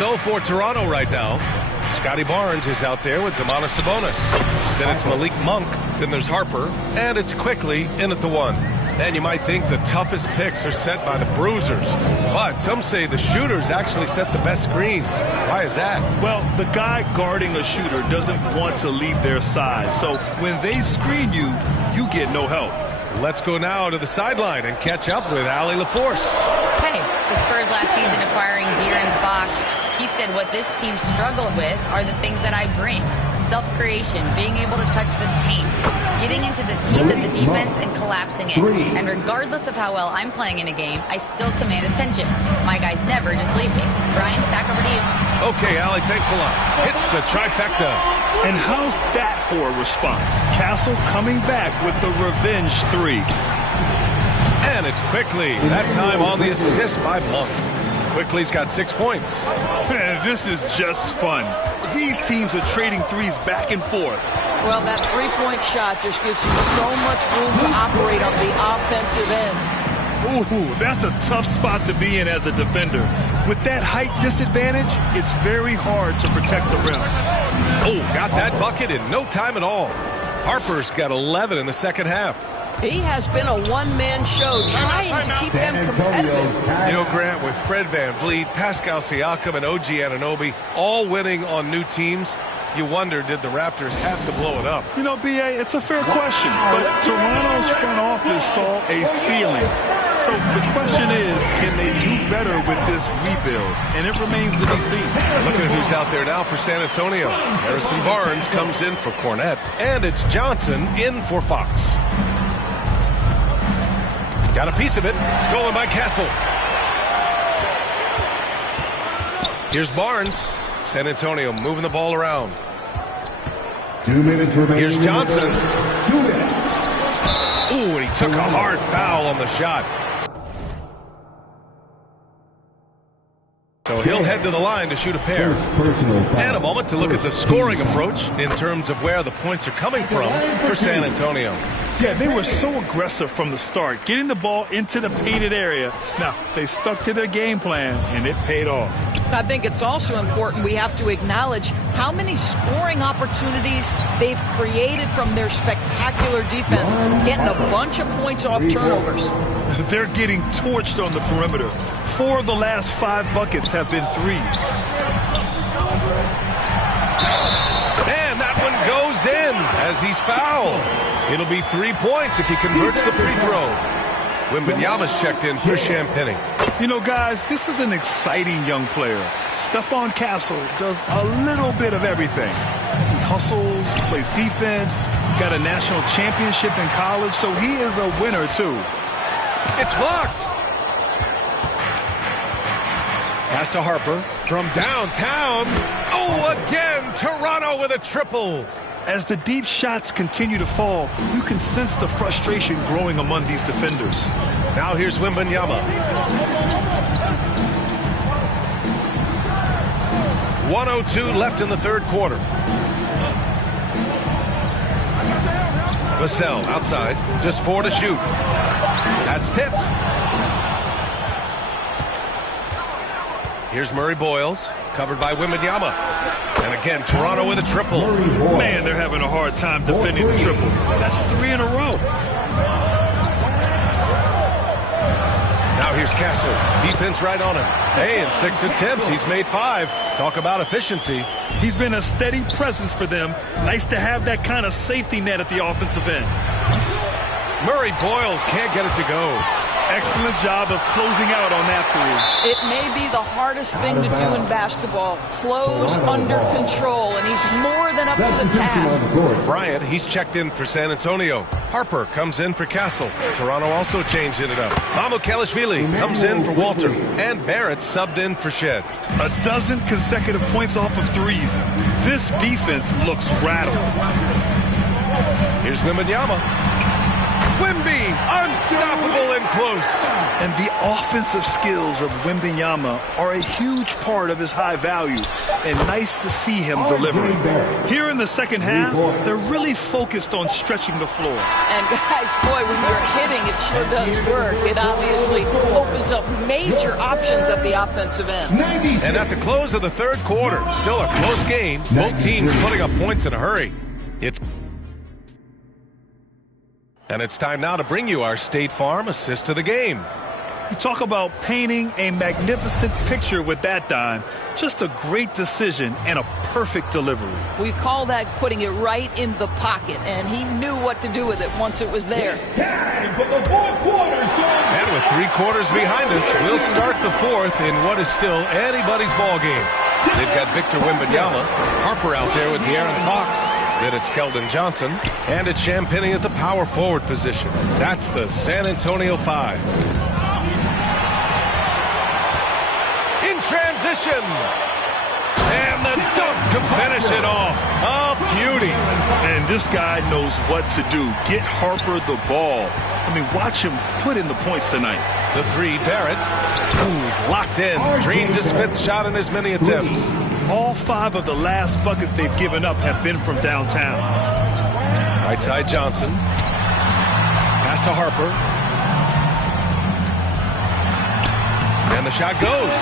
So for Toronto right now, Scotty Barnes is out there with Domantas Sabonis. Then it's Malik Monk. Then there's Harper. And it's Quickly in at the 1. And you might think the toughest picks are set by the bruisers. But some say the shooters actually set the best screens. Why is that? Well, the guy guarding a shooter doesn't want to leave their side. So when they screen you, you get no help. Let's go now to the sideline and catch up with Allie LaForce. Hey, the Spurs last season acquiring De'Aaron Fox. He said what this team struggled with are the things that I bring. Self-creation, being able to touch the paint, getting into the teeth of the defense and collapsing it. And regardless of how well I'm playing in a game, I still command attention. My guys never just leave me. Brian, back over to you. Okay, Allie, thanks a lot. Hits the trifecta. And how's that for a response? Castle coming back with the revenge 3. And it's Quickly. That time on the assist by Monk. Quickly's got 6 points. Man, this is just fun. These teams are trading threes back and forth. Well, that three-point shot just gives you so much room to operate on the offensive end. Ooh, that's a tough spot to be in as a defender. With that height disadvantage, it's very hard to protect the rim. Oh, got that bucket in no time at all. Harper's got 11 in the second half. He has been a one-man show trying to keep them competitive. You know, Grant, with Fred VanVleet, Pascal Siakam, and OG Anunoby all winning on new teams, you wonder, did the Raptors have to blow it up? You know, B.A., it's a fair question, but Toronto's front office saw a ceiling. So the question is, can they do better with this rebuild? And it remains to be seen. Look at who's out there now for San Antonio. Harrison Barnes comes in for Cornette, and it's Johnson in for Fox. Got a piece of it. Stolen by Castle. Here's Barnes. San Antonio moving the ball around. 2 minutes remaining. Here's Johnson. 2 minutes. Ooh, and he took a hard foul on the shot. So he'll head to the line to shoot a pair. And a moment to look at the scoring approach in terms of where the points are coming from for San Antonio. Yeah, they were so aggressive from the start, getting the ball into the painted area. Now, they stuck to their game plan, and it paid off. I think it's also important we have to acknowledge how many scoring opportunities they've created from their spectacular defense, getting a bunch of points off turnovers. They're getting torched on the perimeter. 4 of the last 5 buckets have been threes. And that one goes in as he's fouled. It'll be 3 points if he converts the free throw. Wembanyama's checked in for Champagny. You know, guys, this is an exciting young player. Stephon Castle does a little bit of everything. He hustles, plays defense, got a national championship in college, so he is a winner, too. It's blocked. Pass to Harper from downtown. Oh, again, Toronto with a triple. As the deep shots continue to fall, you can sense the frustration growing among these defenders. Now here's Wembanyama. 1:02 left in the third quarter. Vassell outside, just 4 to shoot. That's tipped. Here's Murray Boyles, covered by Wembanyama. And again, Toronto with a triple. Man, they're having a hard time defending the triple. That's 3 in a row. Now here's Castle. Defense right on him. Hey, in 6 attempts, he's made 5. Talk about efficiency. He's been a steady presence for them. Nice to have that kind of safety net at the offensive end. Murray Boyles can't get it to go. Excellent job of closing out on that 3. It may be the hardest thing to do in basketball. Close under control, and he's more than up to the task. Bryant, he's checked in for San Antonio. Harper comes in for Castle. Toronto also changed it up. Mamukelashvili comes in for Walter. And Barrett subbed in for Shed. A dozen consecutive points off of threes. This defense looks rattled. Here's Wembanyama. Wemby, unstoppable and close. And the offensive skills of Wembanyama are a huge part of his high value, and nice to see him delivering. Here in the second half, they're really focused on stretching the floor. And guys, boy, when you're hitting, it sure does work. It obviously opens up major options at the offensive end. And at the close of the third quarter, still a close game. Both teams putting up points in a hurry. And it's time now to bring you our State Farm assist to the game. You talk about painting a magnificent picture with that dime. Just a great decision and a perfect delivery. We call that putting it right in the pocket, and he knew what to do with it once it was there. Time for the fourth quarter, son. And with 3 quarters behind us, we'll start the fourth in what is still anybody's ball game. They've got Victor Wembanyama, Harper out there with De'Aaron Fox. Then it's Keldon Johnson, and it's Champagnie at the power forward position. That's the San Antonio 5. In transition, and the dunk to finish it off. A beauty. And this guy knows what to do. Get Harper the ball. I mean, watch him put in the points tonight. The 3, Barrett, who's locked in, drains his 5th shot in as many attempts. All 5 of the last buckets they've given up have been from downtown. Right side Johnson. Pass to Harper. And the shot goes.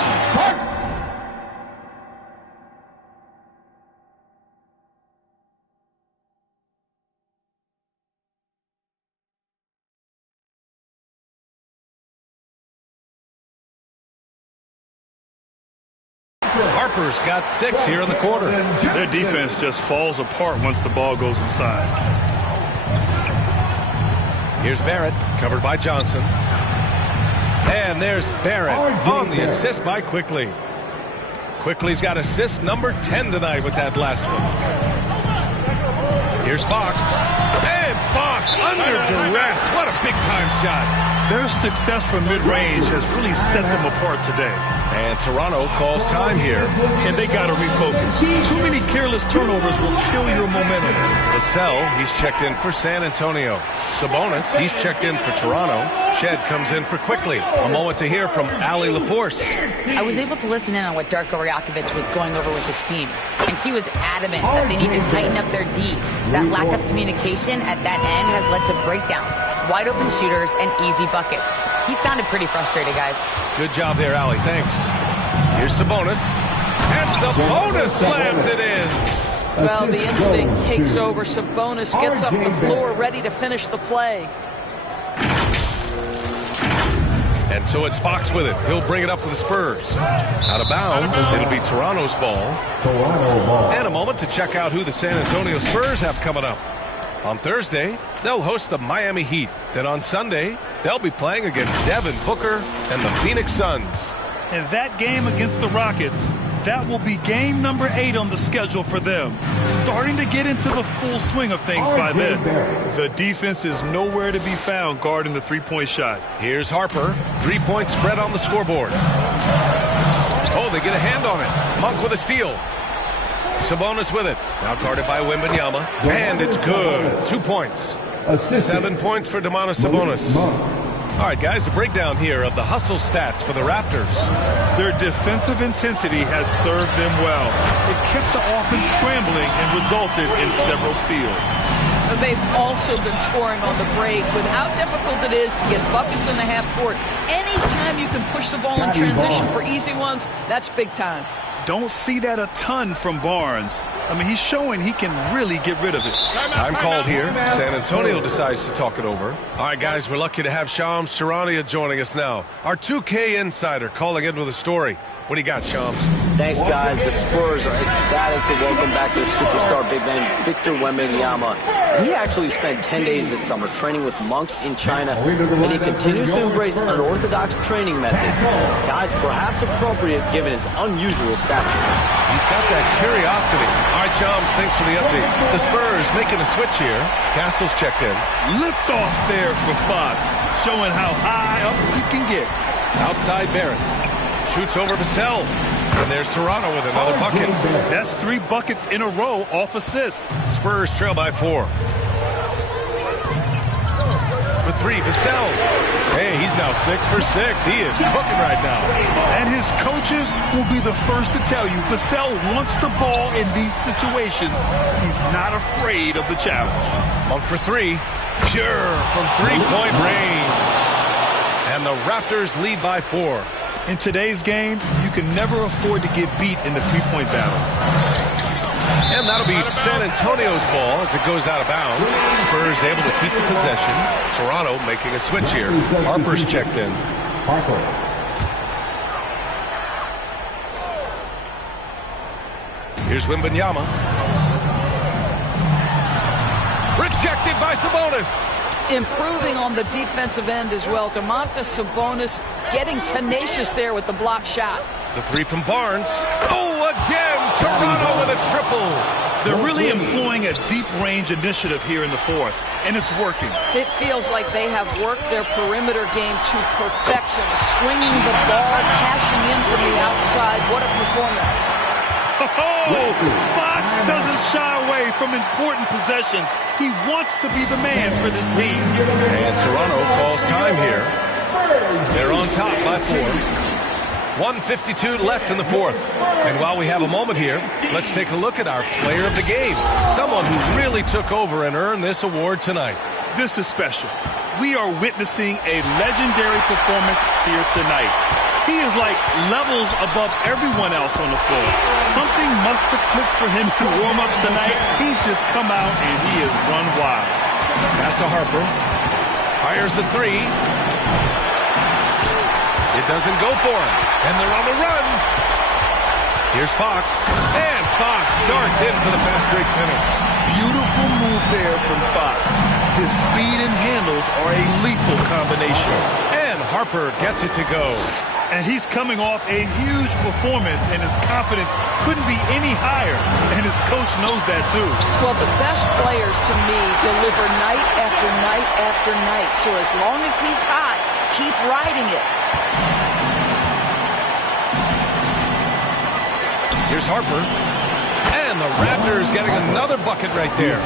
Harper's got 6 here in the quarter. Their defense just falls apart once the ball goes inside. Here's Barrett, covered by Johnson. And there's Barrett on the assist by Quickly. Quickly's got assist number 10 tonight with that last one. Here's Fox. And Fox under duress. What a big-time shot. Their success from mid-range has really set them apart today. And Toronto calls time here. And they got to refocus. Too many careless turnovers will kill your momentum. Vassell, he's checked in for San Antonio. Sabonis, he's checked in for Toronto. Shed comes in for Quickly. A moment to hear from Allie LaForce. I was able to listen in on what Darko Rajakovic was going over with his team. And he was adamant that they need to tighten up their D. That lack of communication at that end has led to breakdowns, wide open shooters, and easy buckets. He sounded pretty frustrated, guys. Good job there, Allie. Thanks. Here's Sabonis. And Sabonis slams it in. Well, the instinct takes over. Sabonis gets up the floor, ready to finish the play. And so it's Fox with it. He'll bring it up for the Spurs. Out of bounds. It'll be Toronto's ball. And a moment to check out who the San Antonio Spurs have coming up. On Thursday, they'll host the Miami Heat. Then on Sunday, they'll be playing against Devin Booker and the Phoenix Suns. And that game against the Rockets, that will be game number 8 on the schedule for them. Starting to get into the full swing of things by then. The defense is nowhere to be found guarding the three-point shot. Here's Harper. 3-point spread on the scoreboard. Oh, they get a hand on it. Monk with a steal. Sabonis with it. Now guarded by Wembanyama. And it's good. 2 points. 7 points for Domantas Sabonis. All right, guys, a breakdown here of the hustle stats for the Raptors. Their defensive intensity has served them well. It kept the offense scrambling and resulted in several steals. They've also been scoring on the break with how difficult it is to get buckets in the half court. Anytime you can push the ball in transition for easy ones, that's big time. Don't see that a ton from Barnes. I mean, he's showing he can really get rid of it. Time called here. San Antonio decides to talk it over. All right, guys, we're lucky to have Shams Charania joining us now. Our 2K insider calling in with a story. What do you got, Shams? Thanks, guys. The Spurs are ecstatic to welcome back their superstar big man, Victor Wembanyama. He actually spent 10 days this summer training with monks in China, and he continues to embrace unorthodox training methods. Guys, perhaps appropriate given his unusual stature. He's got that curiosity. All right, Shams, thanks for the update. The Spurs making a switch here. Castle's checked in. Lift off there for Fox, showing how high up he can get. Outside Barrett. Shoots over Vassell. And there's Toronto with another bucket. That's 3 buckets in a row off assist. Spurs trail by 4. For 3, Vassell. Hey, he's now 6 for 6. He is cooking right now. And his coaches will be the first to tell you, Vassell wants the ball in these situations. He's not afraid of the challenge. Monk for 3. Pure from 3-point range. the Raptors lead by 4. In today's game, you can never afford to get beat in the three-point battle. And that'll be San Antonio's ball as it goes out of bounds. Spurs able to keep the possession. Toronto making a switch here. Harper's checked in. Here's Wembanyama. Rejected by Sabonis. Improving on the defensive end as well. Domantas Sabonis getting tenacious there with the block shot. The three from Barnes. Oh, again, Toronto with a triple. They're really employing a deep-range initiative here in the fourth, and it's working. It feels like they have worked their perimeter game to perfection. Swinging the ball, cashing in from the outside. What a performance. Oh, Fox doesn't shy away from important possessions. He wants to be the man for this team. And Toronto calls time here. They're on top by 4. 1:52 left in the fourth. And while we have a moment here, let's take a look at our player of the game. Someone who really took over and earned this award tonight. This is special. We are witnessing a legendary performance here tonight. He is like levels above everyone else on the floor. Something must have clicked for him in warm-ups tonight. He's just come out and he has run wild. Pass to Harper. Fires the three. It doesn't go for him. And they're on the run. Here's Fox. And Fox darts in for the fast break finish. Beautiful move there from Fox. His speed and handles are a lethal combination. And Harper gets it to go. And he's coming off a huge performance, and his confidence couldn't be any higher. And his coach knows that, too. Well, the best players, to me, deliver night after night after night. So as long as he's hot, keep riding it. Here's Harper. And the Raptors getting another bucket right there.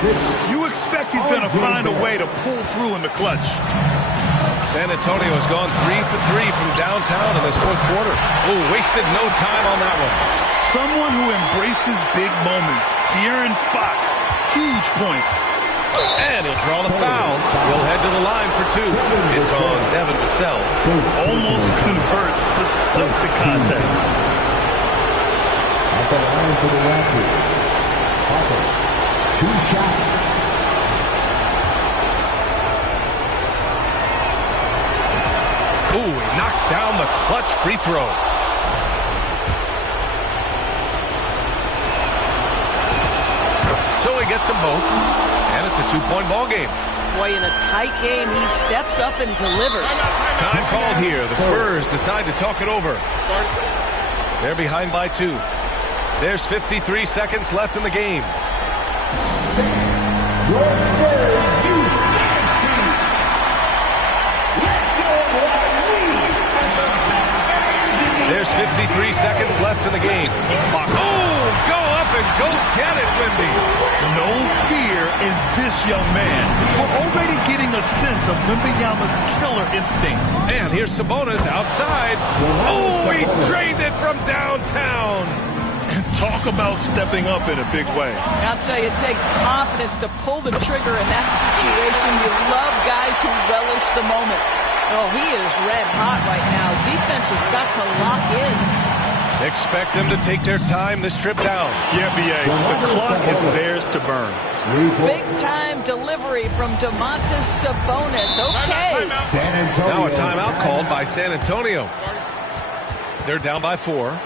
You expect he's going to find a way to pull through in the clutch. San Antonio has gone 3 for 3 from downtown in this fourth quarter. Oh, wasted no time on that one. Someone who embraces big moments. De'Aaron Fox, huge points. And he'll draw the foul. He'll head to the line for 2. It's on Devin Vassell. Almost converts despite the contact. At the line for the Raptors. Harper, 2 shots. Ooh, he knocks down the clutch free throw. So he gets them both, and it's a 2-point ball game. Boy, in a tight game, he steps up and delivers. Time called here. The Spurs decide to talk it over. They're behind by 2. There's 53 seconds left in the game. There's 53 seconds left in the game. Oh, go up and go get it, Wemby. No fear in this young man. We're already getting a sense of Wembanyama's killer instinct. And here's Sabonis outside. Oh, he drained it from downtown. Talk about stepping up in a big way. I'll tell you, it takes confidence to pull the trigger in that situation. You love guys who relish the moment. Oh, he is red hot right now. Defense has got to lock in. Expect them to take their time this trip down. Yeah, B.A. The clock is theirs to burn. Big-time delivery from Domantas Sabonis. Okay. Now a timeout called by San Antonio. They're down by 4.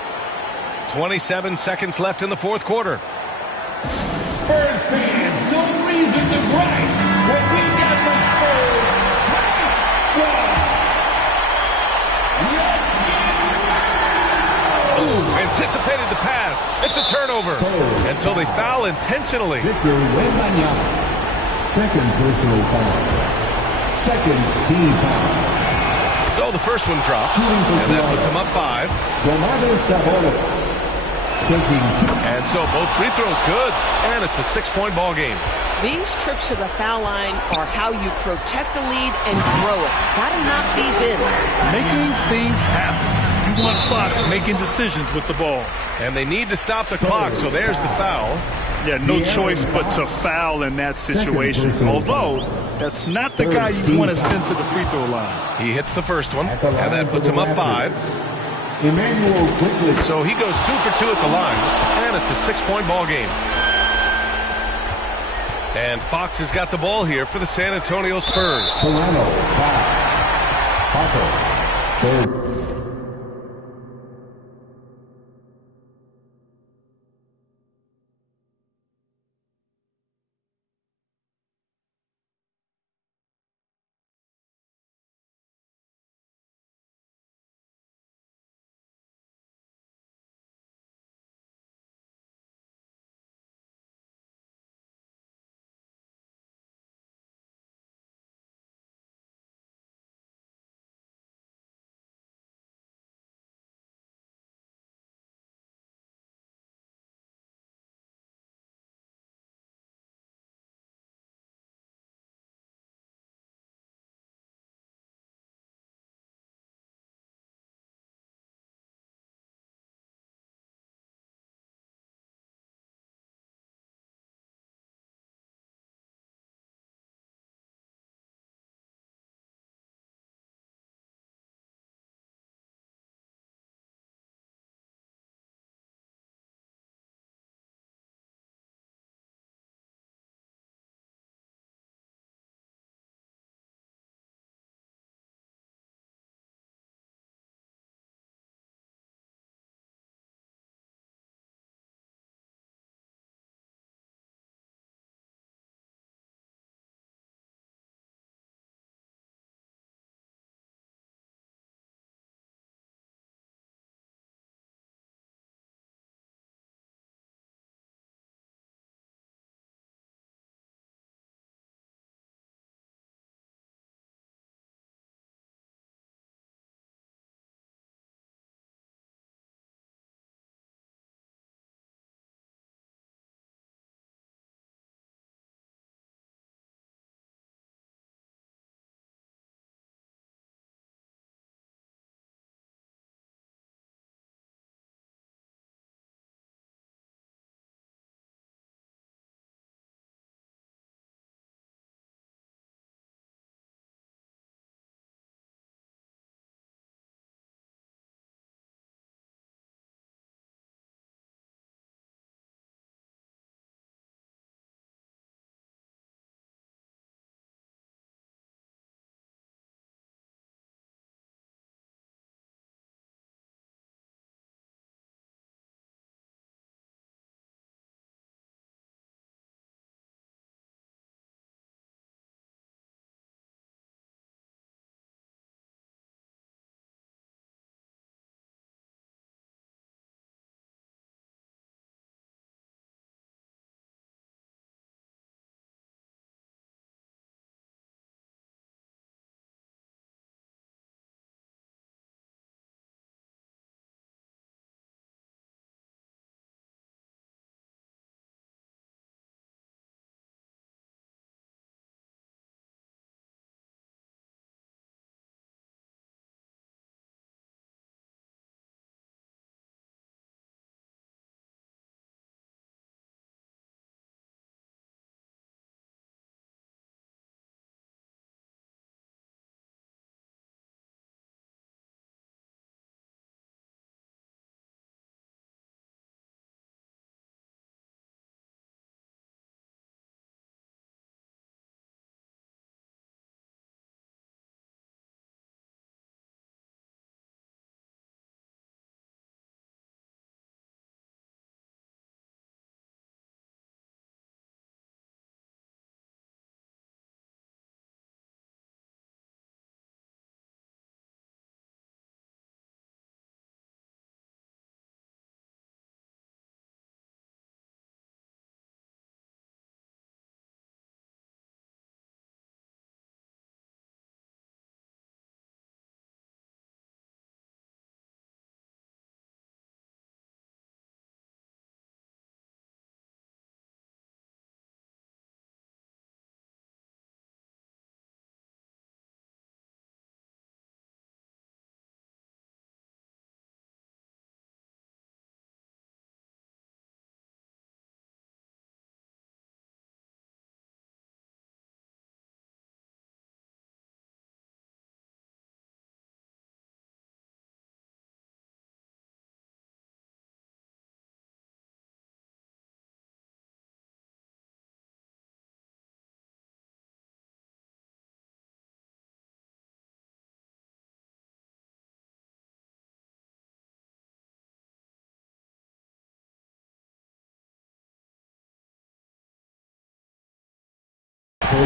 27 seconds left in the fourth quarter. Spurs fans, no reason to gripe, but we got the Spurs squad. Ooh, anticipated the pass. It's a turnover. And so they foul intentionally. Victor Wembanyama. Second personal foul. Second team foul. So the first one drops, and that puts them up 5. Domantas Sabonis. And so both free throws good, and it's a 6-point ball game. These trips to the foul line are how you protect a lead and grow it. Got to knock these in. Making things happen. You want Fox making decisions with the ball. And they need to stop the clock, so there's the foul. Yeah, no choice but to foul in that situation. Although That's not the guy you want to send to the free throw line. He hits the first one, and that puts him up 5. Emmanuel Quickly. So he goes 2 for 2 at the line, and it's a 6-point ball game. And Fox has got the ball here for the San Antonio Spurs. Solano, foul. Harper, third.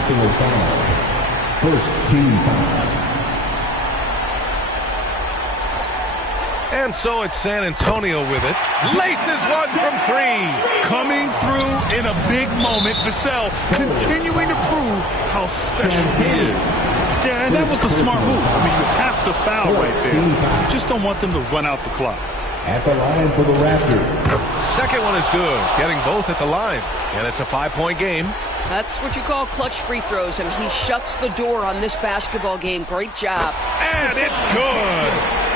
personal foul. First team foul. And so it's San Antonio with it. Laces one from three. Coming through in a big moment. Vassell continuing to prove how special he is. Yeah, and that was a smart move. I mean, you have to foul right there. You just don't want them to run out the clock. At the line for the Raptors. Second one is good. Getting both at the line. And it's a 5-point game. That's what you call clutch free throws, and he shuts the door on this basketball game. Great job. And it's good.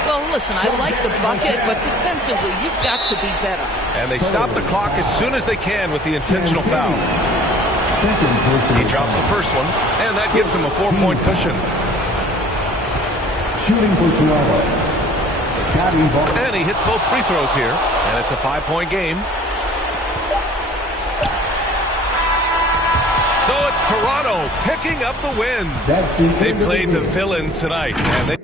Well, listen, I like the bucket, but defensively, you've got to be better. And they stop the clock as soon as they can with the intentional foul. He drops the first one, and that gives him a 4-point cushion. Shooting for Toronto. Scotty Barnes. And he hits both free throws here, and it's a 5-point game. So it's Toronto picking up the win. They played the villain tonight, and they